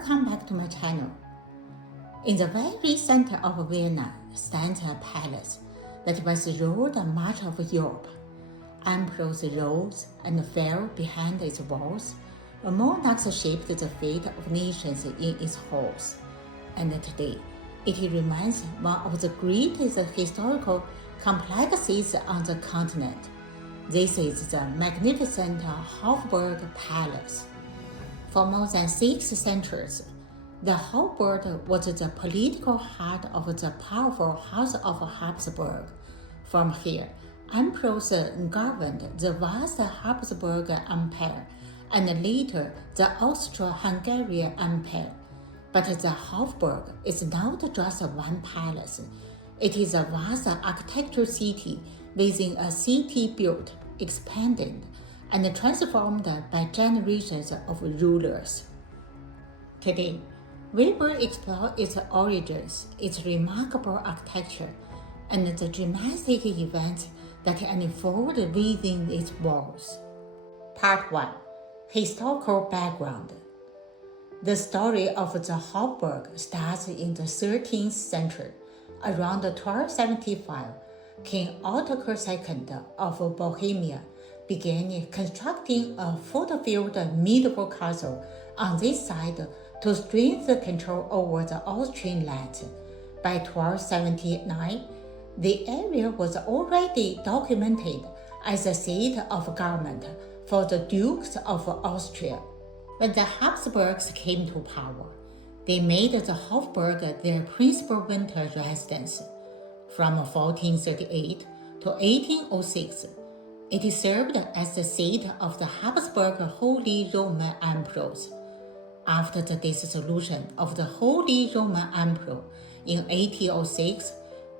Welcome back to my channel. In the very center of Vienna stands a palace that was ruled much of Europe. Emperors rose and fell behind its walls. Monarchs shaped the fate of nations in its halls. And today, it remains one of the greatest historical complexes on the continent. This is the magnificent Hofburg Palace. For more than 6 centuries, the Hofburg was the political heart of the powerful House of Habsburg. From here, emperors governed the vast Habsburg Empire and later the Austro-Hungarian Empire. But the Hofburg is not just one palace. It is a vast architectural city within a city built, expanded, and transformed by generations of rulers. Today, we will explore its origins, its remarkable architecture, and the dramatic events that unfold within its walls. Part 1. Historical Background. The story of the Hofburg starts in the 13th century. Around 1275, King Otto II of Bohemia began constructing a fortified medieval castle on this side to strengthen control over the Austrian lands. By 1279, the area was already documented as a seat of government for the Dukes of Austria. When the Habsburgs came to power, they made the Hofburg their principal winter residence. From 1438 to 1806, it served as the seat of the Habsburg Holy Roman Emperors. After the dissolution of the Holy Roman Emperor in 1806,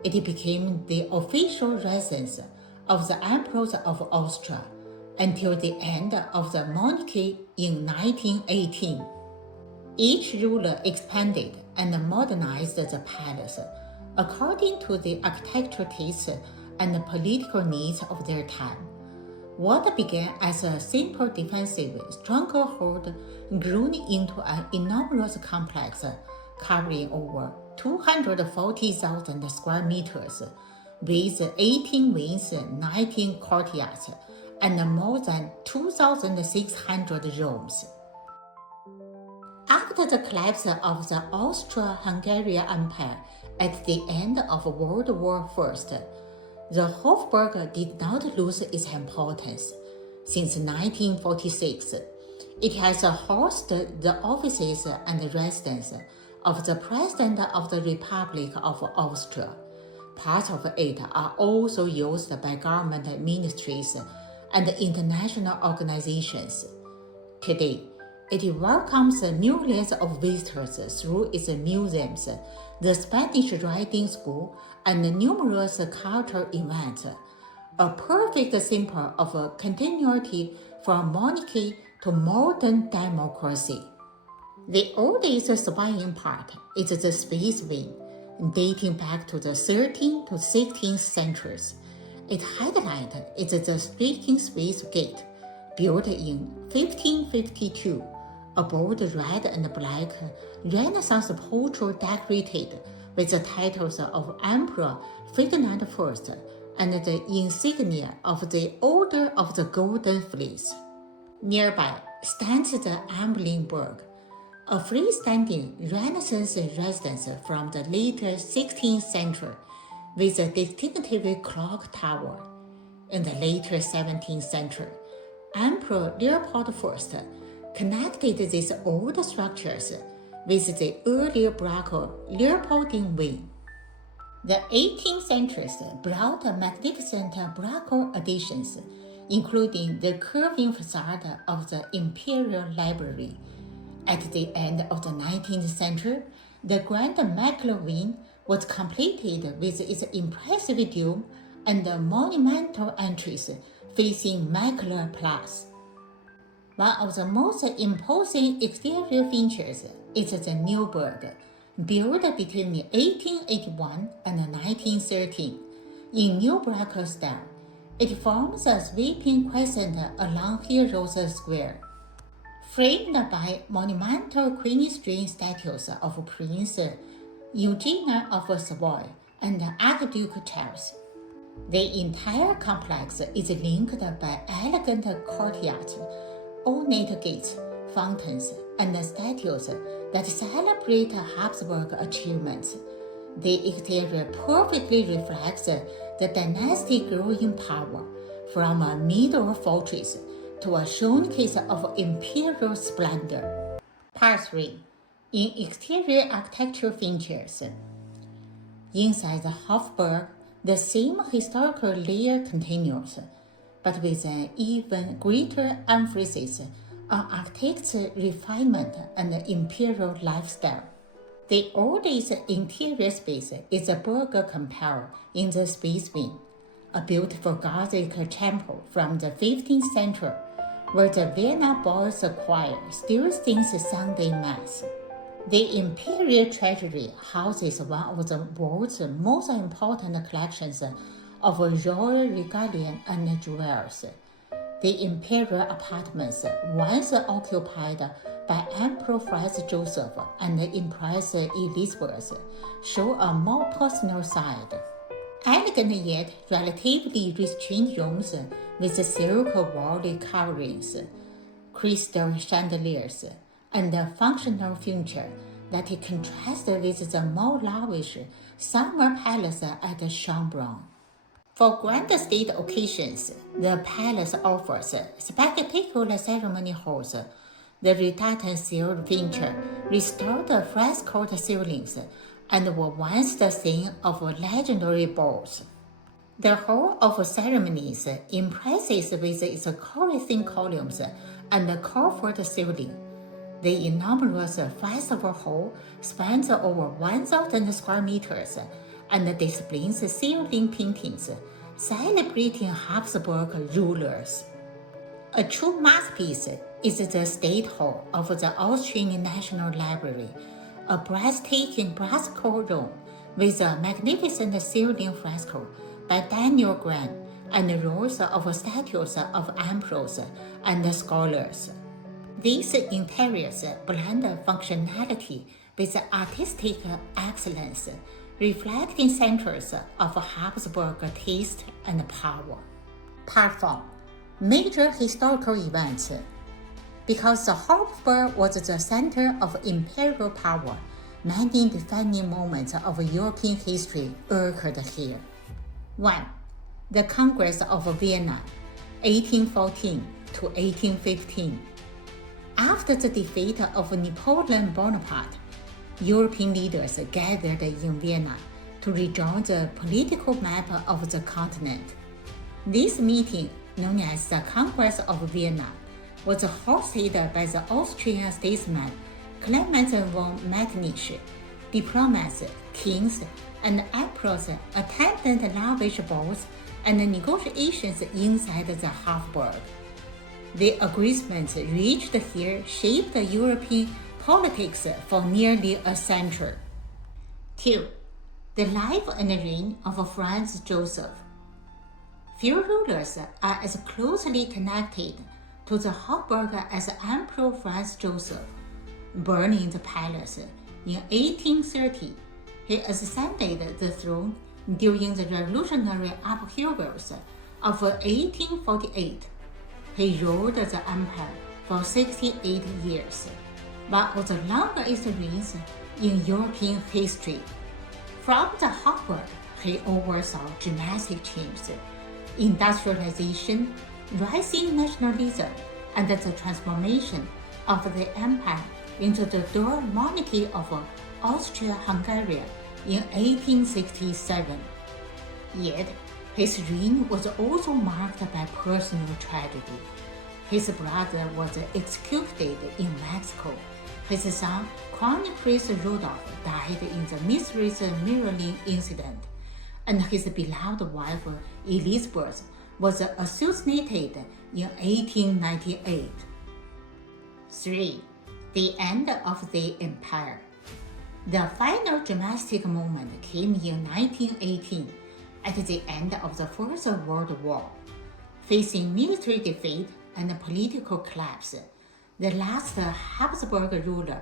it became the official residence of the Emperors of Austria until the end of the monarchy in 1918. Each ruler expanded and modernized the palace according to the architectural tastes and political needs of their time. What began as a simple defensive stronghold grew into an enormous complex covering over 240,000 square meters with 18 wings, 19 courtyards, and more than 2,600 rooms. After the collapse of the Austro-Hungarian Empire at the end of World War I, the Hofburg did not lose its importance. Since 1946, it has hosted the offices and residence of the President of the Republic of Austria. Parts of it are also used by government ministries and international organizations. Today, it welcomes millions of visitors through its museums, the Spanish Riding School, and numerous cultural events, a perfect symbol of continuity from monarchy to modern democracy. The oldest surviving part is the space wing, dating back to the 13th to 16th centuries. Its highlight is the striking space gate, built in 1552. A bold red and black Renaissance portal decorated with the titles of Emperor Ferdinand I and the insignia of the Order of the Golden Fleece. Nearby stands the Amalienburg, a freestanding Renaissance residence from the later 16th century with a distinctive clock tower. In the later 17th century, Emperor Leopold I connected these old structures with the earlier Baroque Leopoldine wing. The 18th century brought magnificent Baroque additions, including the curving facade of the Imperial Library. At the end of the 19th century, the Grand Macular wing was completed with its impressive dome and monumental entries facing Macular Palace. One of the most imposing exterior features is the Neuburg, built between 1881 and 1913. In Neo-Baroque style, it forms a sweeping crescent along Heroes Square. framed by monumental queen-string statues of Prince Eugene of Savoy and Archduke Charles. The entire complex is linked by elegant courtyards, ornate gates, fountains, and statues that celebrate Habsburg achievements. The exterior perfectly reflects the dynastic growing power, from a medieval fortress to a showcase of imperial splendor. Part 3. In exterior architectural features. Inside the Hofburg, the same historical layer continues, but with an even greater emphasis on architect's refinement and imperial lifestyle. The oldest interior space is the Burg Kapelle in the Space Wing, a beautiful Gothic chapel from the 15th century, where the Vienna boys' choir still sings Sunday Mass. The Imperial Treasury houses one of the world's most important collections of royal regalia and jewels. The Imperial apartments, once occupied by Emperor Franz Joseph and Empress Elizabeth, show a more personal side. Elegant yet relatively restrained rooms with silk wall coverings, crystal chandeliers, and functional furniture that contrast with the more lavish summer palace at Schönbrunn. For grand state occasions, the palace offers spectacular ceremony halls, the redundant sealed furniture, restored frescoed ceilings, and were once the scene of legendary balls. The Hall of Ceremonies impresses with its corinthian columns and carved ceiling. The enormous festival hall spans over 1,000 square meters and displays ceiling paintings celebrating Habsburg rulers. A true masterpiece is the State Hall of the Austrian National Library, a breathtaking classical room with a magnificent ceiling fresco by Daniel Gran and rows of statues of emperors and scholars. These interiors blend functionality with artistic excellence, reflecting centers of Habsburg taste and power. Part 4. Major historical events. Because the Hofburg was the center of imperial power, many defining moments of European history occurred here. 1. The Congress of Vienna, 1814 to 1815. After the defeat of Napoleon Bonaparte, European leaders gathered in Vienna to redraw the political map of the continent. This meeting, known as the Congress of Vienna, was hosted by the Austrian statesman Clement von Metternich. Diplomats, kings, and emperors attended lavish balls and negotiations inside the Hofburg. The agreements reached here shaped European politics for nearly a century. 2. The life and reign of Franz Joseph. Few rulers are as closely connected to the Hofburg as Emperor Franz Joseph. Born in the palace in 1830, he ascended the throne during the revolutionary upheavals of 1848. He ruled the empire for 68 years, one of the longest reigns in European history. From the Hofburg, he oversaw dramatic changes, industrialization, rising nationalism, and the transformation of the empire into the dual monarchy of Austria-Hungary in 1867. Yet, his reign was also marked by personal tragedy. His brother was executed in Mexico. His son, Crown Prince Rudolph, died in the mysterious mirroring incident, and his beloved wife, Elizabeth, was assassinated in 1898. 3. The end of the empire. The final dramatic moment came in 1918, at the end of the First World War. Facing military defeat and political collapse, The last Habsburg ruler,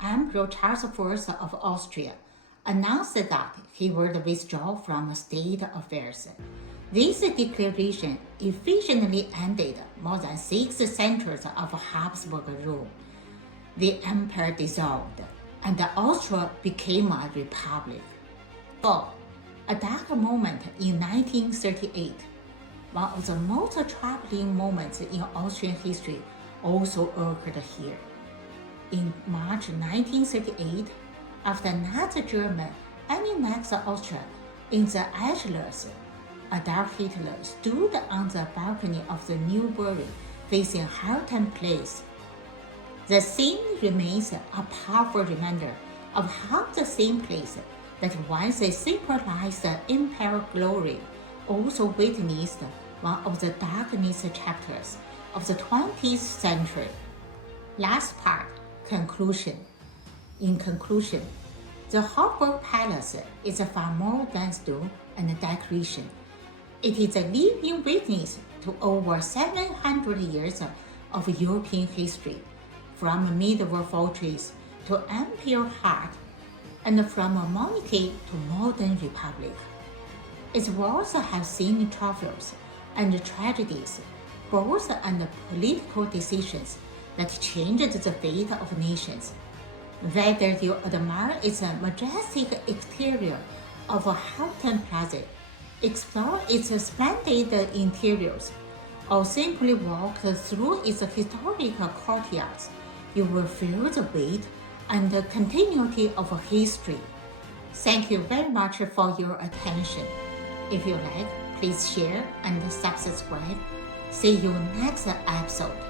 Emperor Charles I of Austria, announced that he would withdraw from state affairs. This declaration efficiently ended more than 6 centuries of Habsburg rule. The empire dissolved, and Austria became a republic. 4. A dark moment in 1938. One of the most troubling moments in Austrian history also occurred here. In March 1938, after Nazi Germany annexed Austria in the Elsass, Adolf Hitler stood on the balcony of the new building facing Hofburg Palace. The scene remains a powerful reminder of how the same place that once symbolized imperial glory also witnessed one of the darkest chapters of the 20th century. Last part, conclusion. In conclusion, the Hofburg Palace is far more than stone and decoration. It is a living witness to over 700 years of European history, from medieval fortress to imperial heart, and from a monarchy to modern republic. Its walls have seen troubles and tragedies, both and political decisions that changed the fate of nations. Whether you admire its majestic exterior of Hofburg Palace, explore its splendid interiors, or simply walk through its historical courtyards, you will feel the weight and the continuity of history. Thank you very much for your attention. If you like, please share and subscribe. See you next episode.